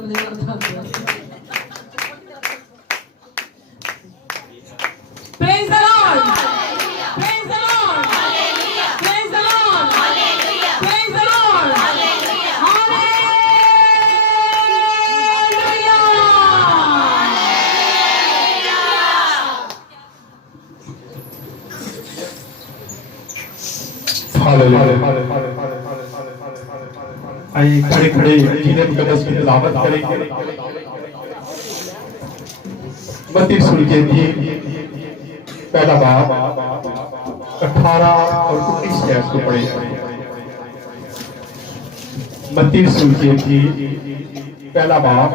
Praise the Lord. Praise the Lord. Praise the Lord. Praise the Lord. आइए खड़े खड़े जिन्हें मुकद्दस की तिलावत करेंगे। मत्ती सुर्खी थी पहला बाब 18 और 19 के को पढ़े। मत्ती सुर्खी थी पहला बाब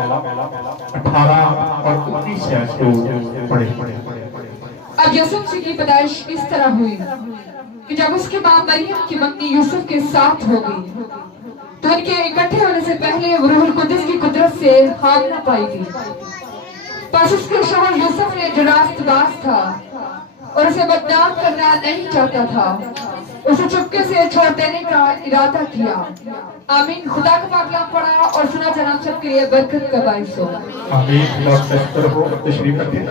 18 और 19 के को पढ़े। अब यूसुफ की पैदाइश इस तरह हुई कि जब उसकी मां मरियम की मंगनी यूसुफ के साथ हो गई तो उनके इकट्ठे होने से पहले वो रूहुल कुद्दुस की कुदरत से हामिला पाई गई। बस उसके शौहर यूसुफ ने जो रास्तबाज था और उसे बदनाम करना नहीं चाहता था, उसे चुपके से छोड़ देने का इरादा किया। आमीन। खुदा का पाक कलाम पढ़ा और सुना जनाब सबके लिए बरकत का बाइस हो। आमीन। खुदा तशक्कर हो। तशरीफ रखें।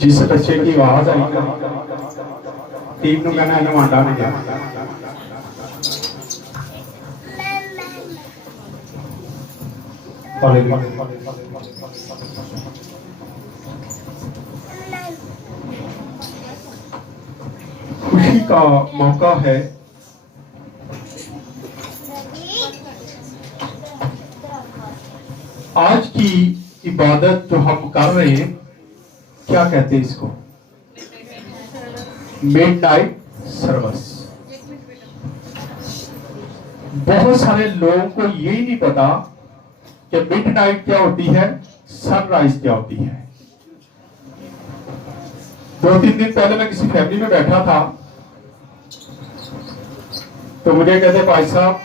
जिस बच्चे की आवाज आई टीम ਨੂੰ कहना नवांडा नहीं जाना। खुशी का मौका है। आज की इबादत जो हम कर रहे हैं, क्या कहते हैं इसको? Midnight service. बहुत सारे लोगों को यही नहीं पता कि मिडनाइट क्या होती है, सनराइज क्या होती है। 2-3 दिन पहले मैं किसी फैमिली में बैठा था तो मुझे कहते भाई साहब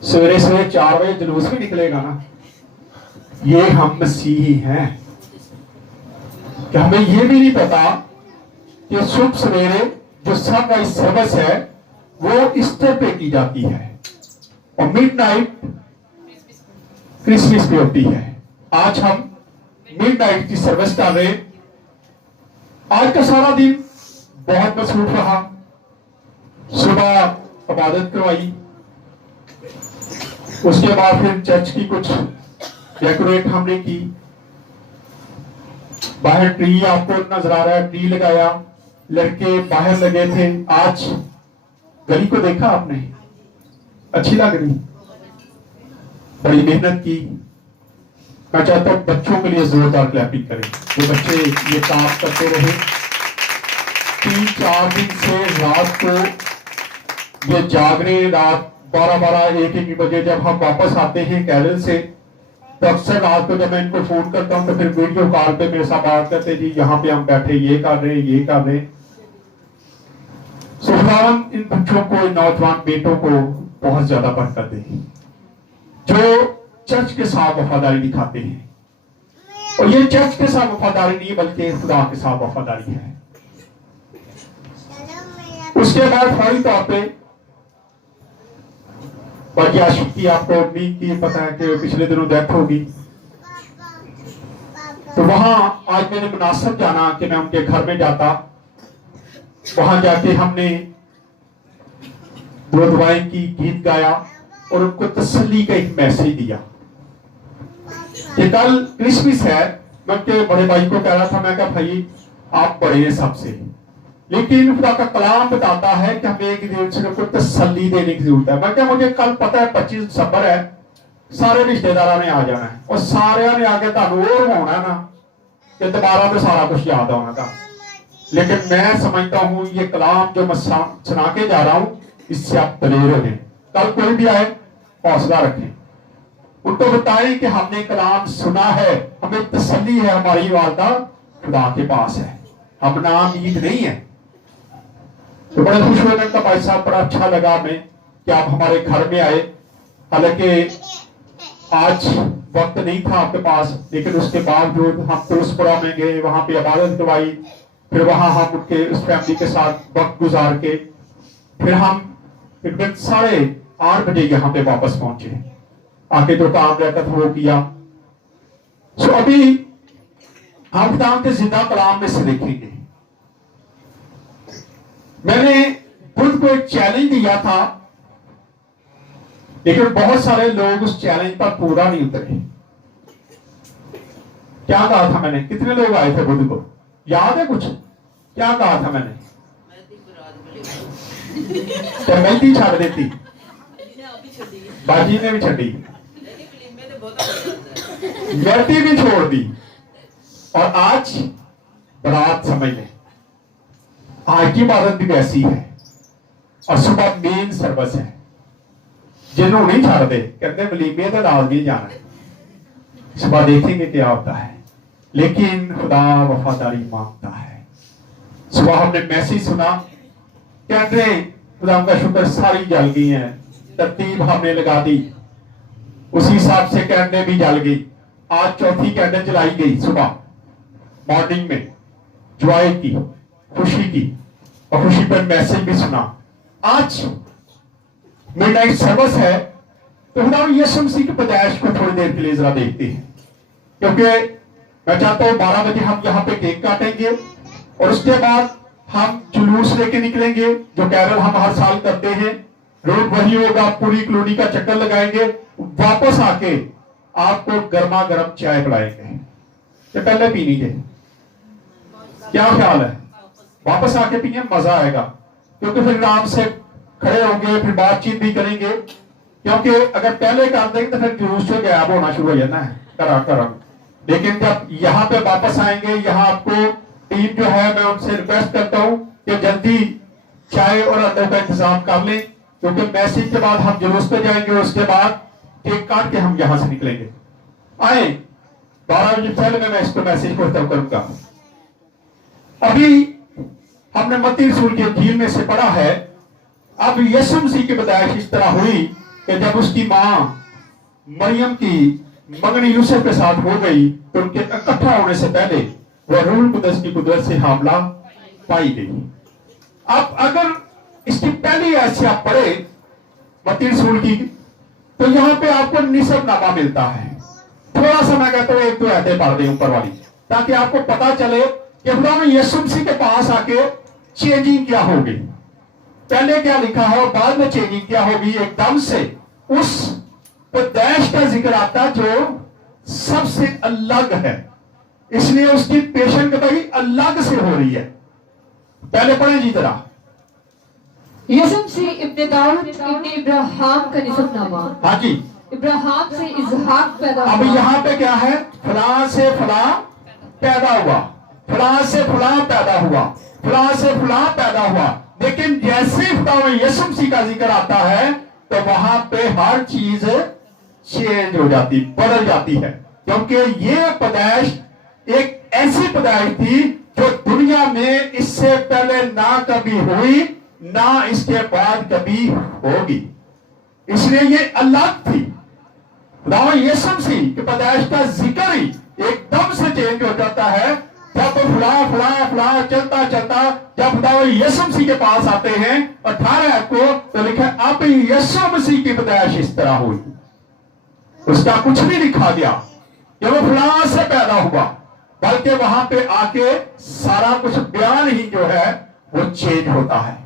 सवेरे सवेरे 4 बजे जुलूस भी निकलेगा ना, ये हम मसीही हैं। कि हमें ये भी नहीं पता कि सुबह सवेरे जो सनराइज सर्विस है वो ईस्टर पे की जाती है और मिडनाइट क्रिसमस पे होती है। आज हम मिडनाइट की सर्विस कर रहे हैं। आज का सारा दिन बहुत मसरूफ रहा। सुबह इबादत करवाई, उसके बाद फिर चर्च की कुछ डेकोरेट हमने की। बाहर ट्री आपको नजर आ रहा है, ट्री लगाया, लड़के बाहर लगे थे। आज गली को देखा आपने, अच्छी लग रही, बड़ी मेहनत की। मैं चाहता हूं बच्चों के लिए जोरदार क्लैपिंग करें। जो बच्चे ये काम करते रहे 3-4 दिन से, रात को ये जाग रहे, रात 12-1 बजे जब हम वापस आते हैं कैरल से तो अक्सर रात को जब मैं इनको फोन करता हूं तो फिर वीडियो कॉल पे मेरे साथ बात करते, जी यहाँ पे हम बैठे ये कर रहे हैं, ये कर रहे हैं। खुदावन इन बच्चों को, इन नौजवान बेटों को बहुत ज्यादा बरकत दे जो चर्च के साथ वफादारी दिखाते हैं। और ये चर्च के साथ वफादारी नहीं बल्कि खुदा के साथ वफादारी है। उसके बाद फौरी तौर पे बाकी आशिक की आपको भी की पता है कि पिछले दिनों डेथ होगी, तो वहां आज मैंने मुनासिब जाना कि मैं उनके घर में जाता। वहां जाके हमने 2 दुआएं की, गीत गाया और उनको तसल्ली का एक मैसेज दिया कि कल क्रिसमस है। मैं उनके बड़े भाई को कह रहा था, मैं कहा भाई आप बड़े हैं सबसे, लेकिन खुदा का कलाम बताता है कि हमें एक दूसरे को तसल्ली देने की जरूरत है। मैं क्या, मुझे कल पता है 25 दिसंबर है, सारे रिश्तेदारों ने आ जाना है और सारे ने आके तुहानू और होना ना कि दोबारा तो सारा कुछ याद आना था। लेकिन मैं समझता हूं ये कलाम जो मैं सुना के जा रहा हूं इससे आप दलेर हो जाए। कल कोई भी आए हौसला रखें, उनको बताएं कि हमने कलाम सुना है, हमें तसल्ली है, हमारी वालदा खुदा के पास है, हम नाउम्मीद नहीं है। तो बड़े खुश हुए उनका भाई साहब, बड़ा अच्छा लगा हमें कि आप हमारे घर में आए। हालांकि आज वक्त नहीं था आपके पास, लेकिन उसके बावजूद हम तुरसपुरा में गए, वहां पे इबादत करवाई, फिर वहां हम उनके उस फैमिली के साथ वक्त गुजार के फिर हम तकरीबन 8:30 बजे यहाँ पे वापस पहुंचे। आके जो काम रहता था वो किया। सो अभी हम खुदा के जिंदा कलाम में से देखेंगे। मैंने खुद को एक चैलेंज दिया था, लेकिन बहुत सारे लोग उस चैलेंज पर पूरा नहीं उतरे। क्या कहा था मैंने? कितने लोग आए थे बुध को? याद है कुछ? क्या कहा था मैंने? तो गलती छाड़ देती, बाजी ने भी छड़ी, गलती भी छोड़ दी। और आज रात समझ लें, आज की इबादत भी वैसी है और सुबह मेन सर्विस है। जिन्होंने नहीं छाड़ दे कहते वलीमे तो रात भी जाना है, सुबह देखेंगे क्या होता है। लेकिन खुदा वफादारी मांगता है। सुबह हमने मैसेज सुना, कहते खुदा का शुक्र सारी जल गई है, तरतीब हमने लगा दी, उसी हिसाब से कैंडल भी जल गई। आज चौथी कैंडल जलाई गई सुबह मॉर्निंग में, जॉय की, खुशी की, और खुशी पर मैसेज भी सुना। आज मिडनाइट सर्विस है, तो खुदा यीशु मसीह की पैदाइश को थोड़ी देर के लिए जरा देखते हैं, क्योंकि मैं चाहता हूं 12 बजे हम यहाँ पे केक काटेंगे और उसके बाद हम जुलूस लेके निकलेंगे, जो कैरल हम हर साल करते हैं। रोड वही होगा, पूरी कॉलोनी का चक्कर लगाएंगे, वापस आके आपको गर्मा गर्म चाय पिलाएंगे। तो पहले पी लीजिए, क्या ख्याल है? वापस आके पिए, मजा आएगा, क्योंकि फिर आराम से खड़े होंगे, फिर बातचीत भी करेंगे। क्योंकि अगर पहले कर देंगे तो फिर जुलूस से गायब होना शुरू हो जाना है करा। लेकिन जब यहाँ पे वापस आएंगे, यहाँ आपको टीम जो है, मैं उनसे रिक्वेस्ट करता हूँ कि जल्दी चाय और अंडों का इंतजाम कर लें, क्योंकि मैसेज के बाद हम जुलूस पे जाएंगे, उसके बाद केक काट के हम यहाँ से निकलेंगे। आए 12 बजे पहले मैं इसको मैसेज को खत्म करूंगा। अभी हमने मत्ती रसूल के इंजील में से पढ़ा है, अब यीशु मसीह की पैदाइश इस तरह हुई कि जब उसकी मां मरियम की मंगनी यूसुफ के साथ हो गई, तो उनके इकट्ठा होने से पहले वह रूह कुदस की कुदरत से हामला पाई गई। अब अगर इसकी पहली ऐसी आप पढ़े मत्ती रसूल की, तो यहाँ पे आपको निसबनामा मिलता है। थोड़ा सा मैं कहता हूँ 1-2 आयतें पढ़ दें ऊपर वाली, ताकि आपको पता चले कि खुदा में यीशु मसीह के पास आके चेंजिंग क्या होगी। पहले क्या लिखा है और बाद में चेंजिंग क्या होगी। एकदम से उस पैदाइश का जिक्र आता जो सबसे अलग है, इसलिए उसकी पेशन कतई अलग से हो रही है। पहले पढ़े जी जरा। यीशु मसीह इब्ने दाऊद इब्ने इब्राहिम का निसबनामा। हाँ जी। इब्राहिम से इसहाक पैदा हुआ। अब यहाँ पे क्या है? फलां से फलां पैदा हुआ, फलां से फलां पैदा हुआ, फलां से फलां पैदा हुआ। लेकिन जैसे खुदा में यीशु मसीह का जिक्र आता है, तो वहां पे हर चीज चेंज हो जाती, बदल जाती है। क्योंकि ये पैदाइश एक ऐसी पैदाइश थी जो दुनिया में इससे पहले ना कभी हुई, ना इसके बाद कभी होगी, इसलिए ये अलग थी। खुदा यीशु मसीह की पैदाइश का जिक्र ही एकदम से चेंज हो जाता है। जब फला फला फला चलता चलता जब खुदा यीशु मसीह के पास आते हैं 18 को, तो लिखा अब यीशु मसीह की पैदाइश इस तरह हुई। उसका कुछ नहीं लिखा गया कि वो फला से पैदा हुआ, बल्कि वहां पे आके सारा कुछ बयान ही जो है वो चेंज होता है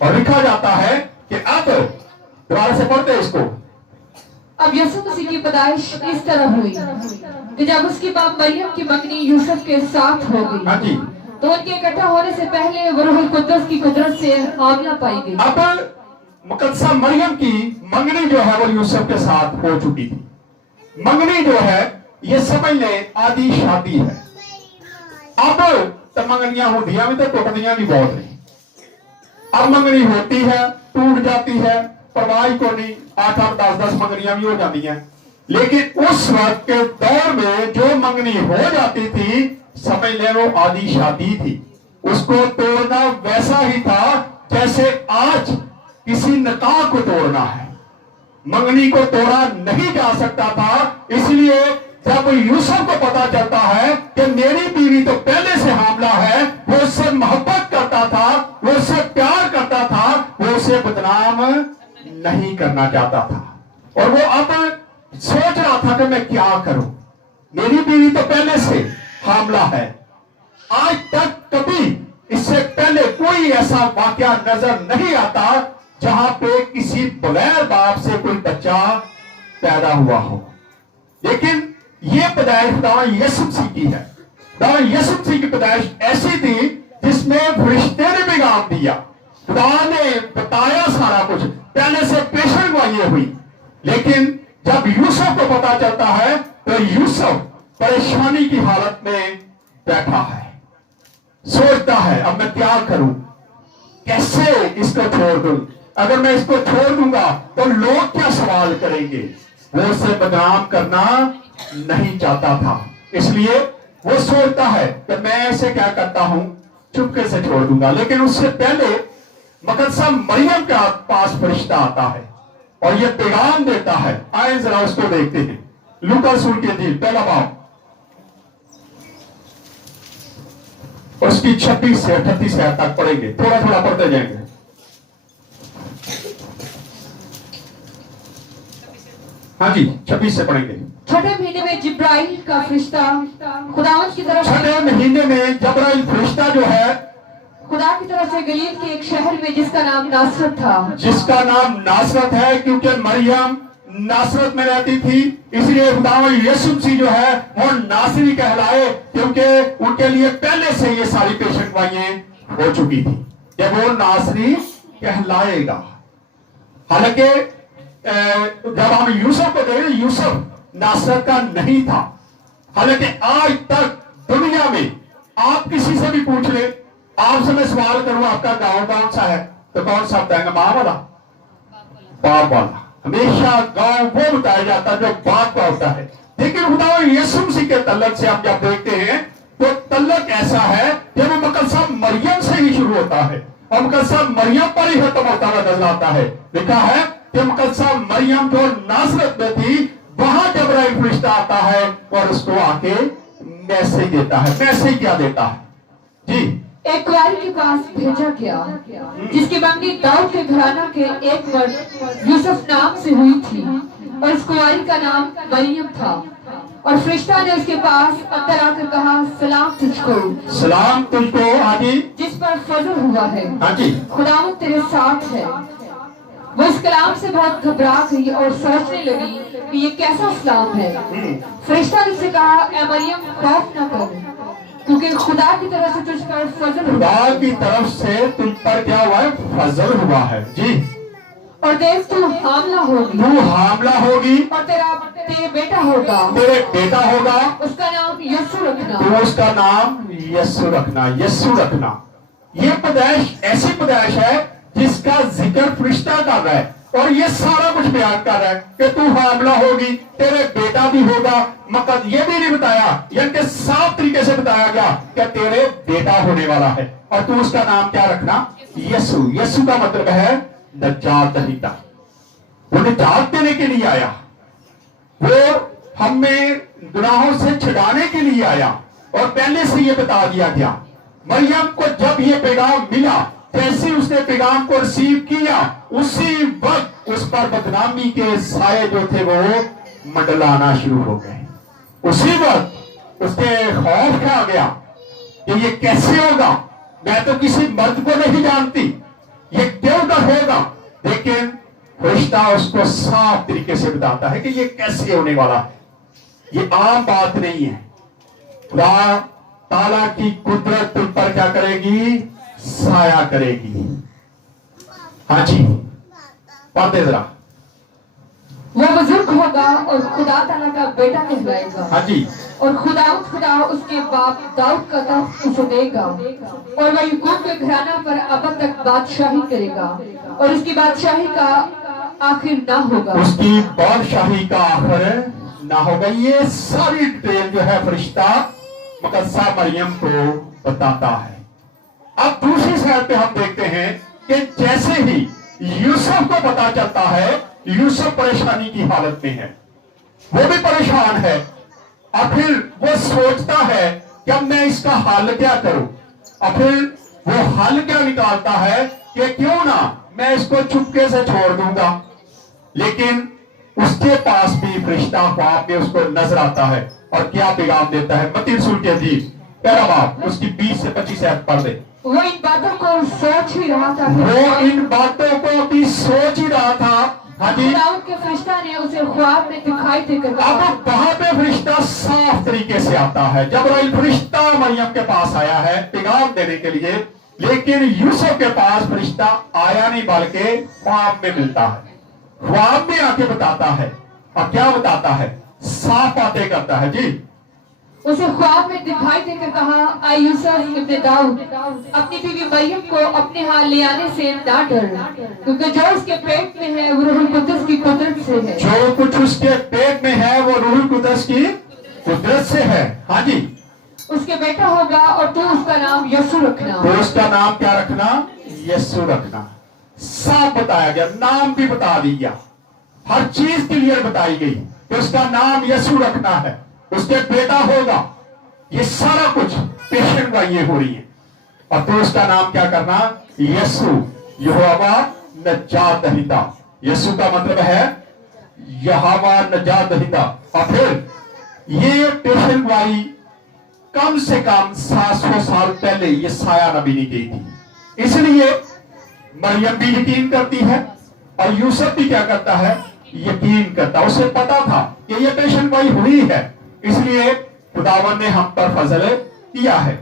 और लिखा जाता है कि अब दोबारा से पढ़ते इसको। अब यीशु मसीह की पैदाइश इस तरह हुई कि जब उसकी मां मरियम की मंगनी यूसुफ के साथ हो गई, हाँ जी, तो उनके इकट्ठा होने से पहले वो रूह कुद्दस की कुदरत से हामला पाई गई। अब मुकद्दसा मरियम की मंगनी जो है वो यूसुफ के साथ हो चुकी थी। मंगनी जो है ये समझ ले आदि शादी है। अब तो मंगनियां होतियां भी तो टूटदियां भी बहुत नहीं। अब मंगनी होती है, टूट जाती है, परवाह को नहीं, 8-8, 10-10 मंगनियां भी हो जाती हैं। लेकिन उस वक्त के दौर में जो मंगनी हो जाती थी, समझ ले वो आदि शादी थी। उसको तोड़ना वैसा ही था जैसे आज किसी निकाह को तोड़ना है। मंगनी को तोड़ा नहीं जा सकता था, इसलिए جب یوسف کو پتا چلتا ہے کہ میری بیوی تو پہلے سے حاملہ ہے، وہ اس سے محبت کرتا تھا، وہ اس سے پیار کرتا تھا، وہ اسے بدنام نہیں کرنا چاہتا تھا، اور وہ اب سوچ رہا تھا کہ میں کیا کروں، میری بیوی تو پہلے سے حاملہ ہے۔ آج تک کبھی اس سے پہلے کوئی ایسا واقعہ نظر نہیں آتا جہاں پہ کسی بغیر باپ سے کوئی بچہ پیدا ہوا ہو، لیکن یہ پیدائش خداوند یسوع مسیح کی ہے۔ خداوند یسوع مسیح کی پیدائش ایسی تھی جس میں فرشتے نے پیغام دیا، خدا نے بتایا سارا کچھ، پہلے سے پیشن گوئیاں ہوئی، لیکن جب یوسف کو پتا چلتا ہے تو یوسف پریشانی کی حالت میں بیٹھا ہے، سوچتا ہے اب میں کیا کروں، کیسے اس کو چھوڑ دوں، اگر میں اس کو چھوڑ دوں گا تو لوگ کیا سوال کریں گے۔ وہ اسے بدنام کرنا نہیں چاہتا تھا، اس لیے وہ سوچتا ہے کہ میں اسے کیا کرتا ہوں، چپکے سے چھوڑ دوں گا۔ لیکن اس سے پہلے مقدسہ مریم کے پاس فرشتہ آتا ہے اور یہ پیغام دیتا ہے، آئیں ذرا اس کو دیکھتے ہیں۔ لوکا رسول کی انجیل پہلا باب اس کی 26 سے 38 آیت تک پڑھیں گے، تھوڑا تھوڑا پڑھتے جائیں گے۔ ہاں جی 26 سے پڑھیں گے۔ چھٹے مہینے میں جبرائیل کا فرشتہ خداوند کی طرف چھٹے مہینے میں جبرائیل فرشتہ جو ہے خدا کی طرف سے گلیل کے ایک شہر میں جس کا نام ناصرت تھا، جس کا نام ناصرت ہے، کیونکہ مریم ناصرت میں رہتی تھی، اس لیے خداوند یسوع مسیح جو ہے وہ ناصری کہلائے، کیونکہ ان کے لیے پہلے سے یہ ساری پیشن گوئیاں ہو چکی تھی کہ وہ ناصری کہلائے گا۔ حالانکہ جب ہم یوسف کو دیکھیں، یوسف ناصرت کا نہیں تھا، حالانکہ آج تک دنیا میں آپ کسی سے بھی پوچھ لیں، آپ سے میں سوال کروں آپ کا گاؤں کون سا ہے تو کون سا بتائیں گے؟ ماں والا، باپ والا۔ ہمیشہ گاؤں وہ بتایا جاتا ہے جو باپ کا ہوتا ہے، لیکن خدا یسوع مسیح کے تعلق سے ہم جب دیکھتے ہیں تو تعلق ایسا ہے کہ وہ مقدسہ مریم سے ہی شروع ہوتا ہے اور مقدسہ مریم پر ہی ختم ہوتا ہوا نظر آتا ہے۔ لکھا ہے کہ مقدسہ مریم جو ناصرت میں تھی وہاں جبرائیل فرشتہ آتا ہے اور اس کو آ کے میسج دیتا ہے۔ میسج کیا دیتا ہے جی؟ ایک کنواری کے پاس بھیجا گیا جس کی منگنی داؤد کے گھرانہ کے ایک مرد یوسف نام سے ہوئی تھی، اور اس کنواری کا نام مریم تھا، اور فرشتہ نے اس کے پاس اندر آ کر کہا، سلام تجھ کو، سلام تجھ کو، ہاں جی، جس پر فضل ہوا ہے، ہاں جی، خداوند تیرے ساتھ ہے۔ وہ اس کلام سے بہت گھبرا گئی اور سوچنے لگی کہ یہ کیسا سلام ہے۔ فرشتہ نے اسے کہا، اے مریم خوف نہ کر، کیونکہ خدا کی طرف سے تجھ پر فضل ہوا، خدا کی طرف سے تجھ پر کیا ہوا ہے؟ فضل ہوا ہے جی، اور دیکھ تو حاملہ ہوگی، تو حاملہ ہوگی اور تیرے بیٹا ہوگا، تیرے بیٹا ہوگا، اس کا نام یسوع رکھنا۔ تو اس کا نام یسوع رکھنا، یسوع رکھنا۔ یہ پیدائش ایسی پیدائش ہے جس کا ذکر فرشتہ کر رہا ہے اور یہ سارا کچھ بیان کر رہا ہے کہ تو حاملہ ہوگی، تیرے بیٹا بھی ہوگا، مقصد یہ بھی نہیں بتایا، یعنی کہ صاف طریقے سے بتایا گیا کہ تیرے بیٹا ہونے والا ہے اور تو اس کا نام کیا رکھنا؟ یسوع۔ یسوع کا مطلب ہے نجات دہندہ، وہ نجات دینے کے لیے آیا، وہ ہمیں گناہوں سے چھڑانے کے لیے آیا، اور پہلے سے یہ بتا دیا گیا۔ مریم کو جب یہ پیغام ملا، جیسے اس نے پیغام کو ریسیو کیا، اسی وقت اس پر بدنامی کے سائے جو تھے وہ منڈلانا شروع ہو گئے۔ اسی وقت اس کے خوف کھا گیا کہ یہ کیسے ہوگا، میں تو کسی مرد کو نہیں جانتی، یہ کیوں نہ ہوگا؟ لیکن فرشتہ اس کو صاف طریقے سے بتاتا ہے کہ یہ کیسے ہونے والا ہے، یہ عام بات نہیں ہے۔ خدا تعالیٰ کی قدرت تم پر کیا کرے گی؟ سایہ کرے گی۔ ہاں جی پڑھتے ذرا۔ وہ بزرگ ہوگا اور خدا تعالیٰ کا بیٹا کہلائے گا، ہاں جی، اور خدا اس کے باپ داؤد کا تخت اسے دے گا، اور وہ یعقوب کے گھرانہ پر ابد تک بادشاہی کرے گا، اور اس کی بادشاہی کا آخر نہ ہوگا۔ اس کی بادشاہی کا آخر نہ ہوگا۔ یہ ساری ڈیٹیل جو ہے فرشتہ مقدسہ مریم کو بتاتا ہے۔ اب دوسری سائڈ پہ ہم دیکھتے ہیں کہ جیسے ہی یوسف کو پتا چلتا ہے، یوسف پریشانی کی حالت میں ہے، وہ بھی پریشان ہے، और फिर वो सोचता है कि अब मैं इसका हल क्या करूं, और फिर वो हल क्या निकालता है कि क्यों ना मैं इसको चुपके से छोड़ दूंगा। लेकिन उसके पास भी फरिश्ता ख्वाब में उसको नजर आता है और क्या पैगाम देता है। मत्ती रसूल के हदीस पहला बाब उसकी 20 से 25 आयत पढ़ दे। वो इन बातों को सोच ही रहा था, वो इन बातों को भी सोच ही रहा था। हाँ जी, खुदावंद के फरिश्ता ने उसे ख्वाब में दिखाई देकर कहा, अब वहां पे फरिश्ता साफ तरीके से आता है। जबराइल फरिश्ता मरियम के पास आया है पैगाम देने के लिए, लेकिन यूसुफ के पास फरिश्ता आया नहीं बल्कि ख्वाब में मिलता है। ख्वाब में आके बताता है, और क्या बताता है, साफ बातें करता है जी। उसे ख्वाब में दिखाई देकर कहा, ऐ यूसुफ इब्न दाऊद, अपनी बीवी मरियम को अपने हाथ ले आने से ना डर, क्योंकि जो उसके पेट में है वो रूहुल कुद्दस की कुदरत से है। जो कुछ उसके पेट में है वो रूहुल कुद्दस की कुदरत से है। हाँ जी, उसके बेटा होगा और तू उसका नाम यीशु रखना। तो उसका नाम क्या रखना, यीशु रखना। साफ बताया गया, नाम भी बता दिया, हर चीज क्लियर बताई गई कि उसका नाम यीशु रखना है, उसके बेटा होगा। ये सारा कुछ पेशेंट का ये हो रही है। और तो उसका नाम क्या करना, यीशु, यहोवा नजात दहिता। यीशु का मतलब है यहोवा नजात दहिता। और फिर ये पेशेंट वाली कम से कम 700 साल पहले ये साया नबी ने की थी। इसलिए मरियम भी यकीन करती है और यूसुफ भी क्या करता है, यकीन करता। उसे पता था कि ये पेशेंट वाली हुई है, इसलिए खुदावन ने हम पर फजल किया है।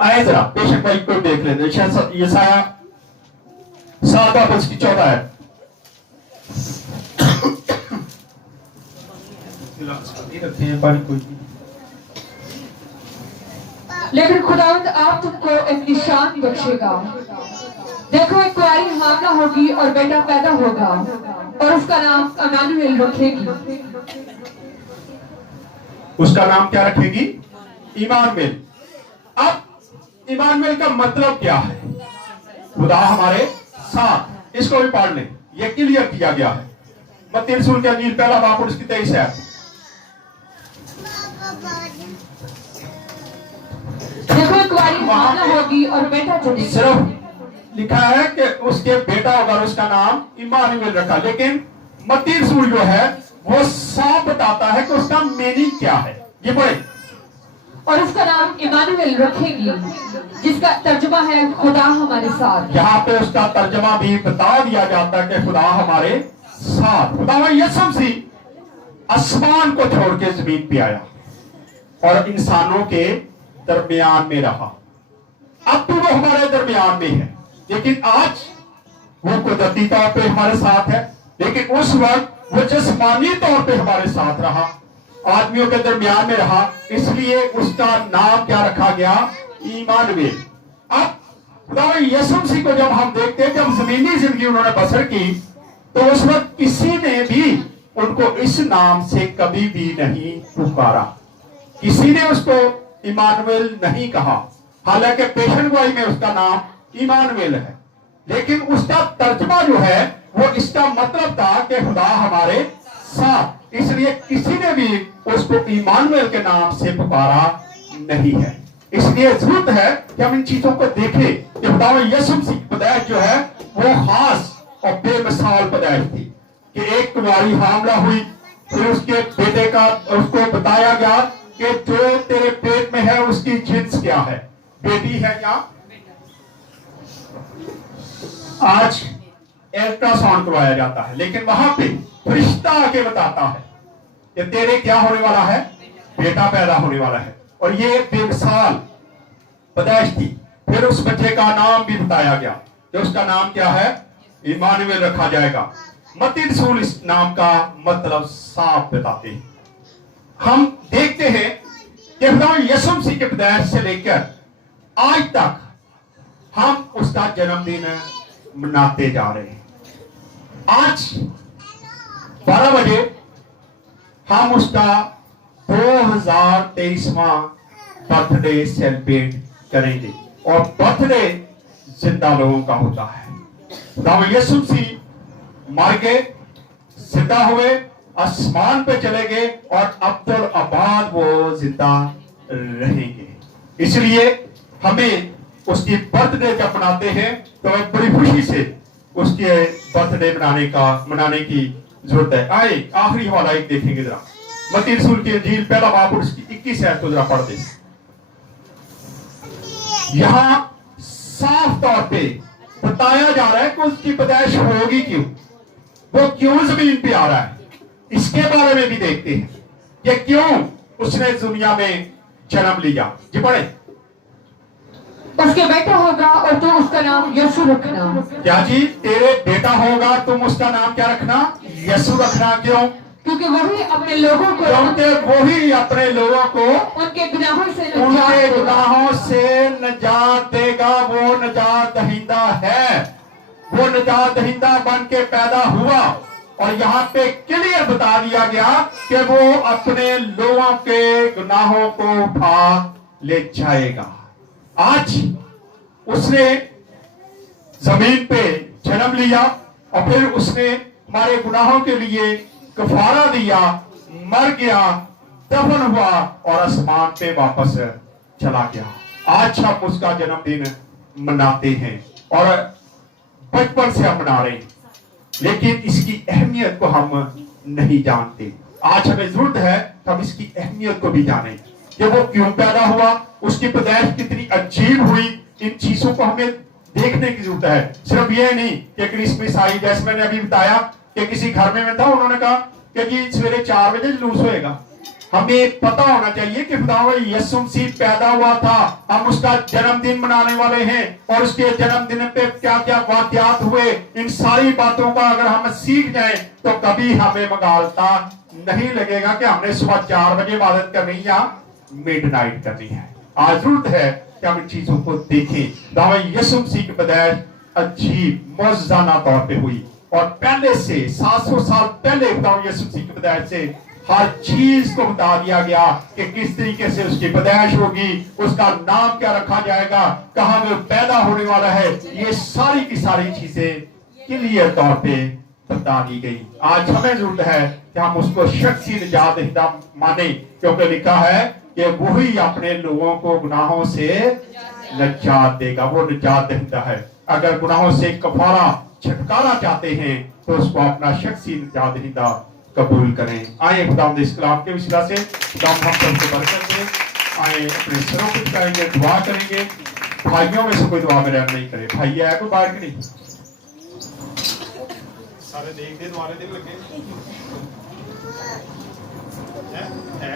आए जरा पेशेंट वाली को देख लेते। ये साया 7:14 है। लेकिन खुदावंद आप तुमको एक निशान बख्शेगा। देखो एक कुंवारी हामला होगी और बेटा पैदा होगा और उसका नाम इम्मानुएल रखेगी। उसका नाम क्या रखेगी, इम्मानुएल। अब इम्मानुएल का मतलब क्या है, खुदा हमारे साथ। इसको भी पढ़ लें, ये क्लियर किया गया है। मत्ती रसूल के अंजील पहला बाब उसकी 23 है। देखो एक कुंवारी हामला होगी और बेटा जनेगी। सिर्फ लिखा है कि उसके बेटा होगा और उसका नाम इम्मानुएल रखा, लेकिन मत्ती रसूल जो है वो साफ बताता है कि उसका मीनिंग क्या है। ये पढ़े। और उसका नाम इम्मानुएल रखेगी, जिसका तर्जुमा है खुदा हमारे साथ। यहाँ पे उसका तर्जमा भी बता दिया जाता है कि खुदा हमारे साथ। खुदा यीशु मसीह आसमान को छोड़ के जमीन पे आया और इंसानों के दरमियान में रहा। अब भी वो हमारे दरमियान में है, लेकिन आज वो कुदरती तौर पे हमारे साथ है, लेकिन उस वक्त वो जिस्मानी तौर पे हमारे साथ रहा, आदमियों के दरमियान में रहा। इसलिए उसका नाम क्या रखा गया, इम्मानुएल। अब खुदा यीशु मसीह को जब हम देखते हैं, जब जमीनी जिंदगी उन्होंने बसर की, तो उस वक्त किसी ने भी उनको इस नाम से कभी भी नहीं पुकारा। किसी ने उसको इम्मानुएल नहीं कहा, हालांकि पेशेंटगोई में उसका नाम इम्मानुएल है, लेकिन उसका तर्जुमा जो है वो इसका मतलब था कि खुदा हमारे साथ। इसलिए किसी ने भी उसको इम्मानुएल के नाम से पुकारा नहीं है। इसलिए जरूरत है कि हम इन चीजों को देखें कि खुदा यीशु मसीह की पैदाइश जो है वो खास और बेमिसाल पैदाइश थी कि एक कुंवारी हामला हुई, फिर उसके बेटे का उसको बताया गया कि जो तेरे पेट में है उसकी जिन्स क्या है, बेटी है या। आज अल्ट्रासाउंड करवाया जाता है, लेकिन वहां पे फरिश्ता आके बताता है कि तेरे क्या होने वाला है, बेटा पैदा होने वाला है। और ये बेमिसाल पैदाइश थी। फिर उस बच्चे का नाम भी बताया गया कि उसका नाम क्या है, इम्मानुएल रखा जाएगा। मत्ती रसूल इस नाम का मतलब साफ बताते हैं। हम देखते हैं कि खुदा यीशु मसीह के पैदाइश से लेकर आज तक हम उसका जन्मदिन मनाते जा रहे हैं। आज 12 बजे हम उसका 2023वां बर्थडे सेलिब्रेट करेंगे, और बर्थडे जिंदा लोगों का होता है। खुदा यीशु मसीह मर गए, जिंदा हुए, आसमान पे चले गए और अब्दुल आबाद वो जिंदा रहेंगे। इसलिए हमें उसकी बर्थडे जब मनाते हैं तो हमें बड़ी खुशी से उसके बर्थडे मनाने की जरूरत है। आए आखिरी हवाला एक देखेंगे जरा, मत्ती रसूल की इंजील पहला बाब उसकी 21 आयत को जरा पढ़ दे। यहां साफ तौर पे बताया जा रहा है कि उसकी पैदाइश होगी क्यों, वो क्यों जमीन पे आ रहा है, इसके बारे में भी देखते हैं कि क्यों उसने दुनिया में जन्म लिया। जी पढ़े। उसके बेटा होगा और तुम उसका नाम यीशु रखना। क्या जी? तेरे बेटा होगा, तुम उसका नाम क्या रखना? यीशु रखना। क्यों? क्योंकि वही अपने लोगों को क्योंकि वही अपने लोगों को उनके गुनाहों से उनके गुनाहों से नजात देगा। वो नजात दहिंदा है, वो नजात दहिंदा बन के पैदा हुआ और यहाँ पे क्लियर बता दिया गया कि वो अपने लोगों के गुनाहों को उठा ले जाएगा। आज उसने जमीन पे जन्म लिया और फिर उसने हमारे गुनाहों के लिए कफारा दिया, मर गया, दफन हुआ और आसमान पे वापस चला गया। आज हम उसका जन्मदिन मनाते हैं और बचपन से हम मना रहे हैं, लेकिन इसकी अहमियत को हम नहीं जानते। आज हमें जरूरत है कि हम इसकी अहमियत को भी जानें कि वो क्यों पैदा हुआ, उसकी पैदाइश कितनी अजीब हुई। इन चीजों को हमें देखने की जरूरत है। सिर्फ ये नहीं कि क्रिसमस आई, जैसे मैंने अभी बताया कि किसी घर में था, उन्होंने कहा कि जी सवेरे 4 बजे जुलूस होएगा। हमें पता होना चाहिए कि खुदावंद यीशु मसीह पैदा हुआ था, हम उसका जन्मदिन मनाने वाले हैं और उसके जन्मदिन पे क्या क्या वाकयात हुए, इन सारी बातों का अगर हम सीख जाएं तो कभी हमें मगालता नहीं लगेगा कि हमने सुबह 4 बजे इबादत करनी या मिडनाइट करनी है। आज जरूरत है कि हम इन चीजों को देखें। खुदावंद यीशु मसीह की पैदाइश अजीब मौजूदाना तौर पे हुई और पहले से 700 साल पहले खुदावंद यीशु मसीह की पैदाइश से हर चीज को बता दिया गया कि किस तरीके से उसकी पैदाइश होगी, उसका नाम क्या रखा जाएगा, कहां वो पैदा होने वाला है। ये सारी की सारी चीजें क्लियर तौर पे बता दी गई। आज हमें जरूरत है कि हम उसको शख्सी निजात दहिंदा माने, क्योंकि लिखा है कि वही अपने लोगों को गुनाहों से निजात देगा। वो निजात दहिंदा है। अगर गुनाहों से कफारा छुटकारा चाहते हैं तो उसको अपना शख्सी निजात दहिंदा कबूल करें। आए खुदावंद इस कलाम के वसीला से खुदावंद हम सबको बरकत दे। आए अपने सरों को झुकाएंगे, दुआ करेंगे। भाइयों में से कोई दुआ में रहम नहीं करे। भाई है कोई बाहर की नहीं, सारे देख दे दुआरे दे लगे है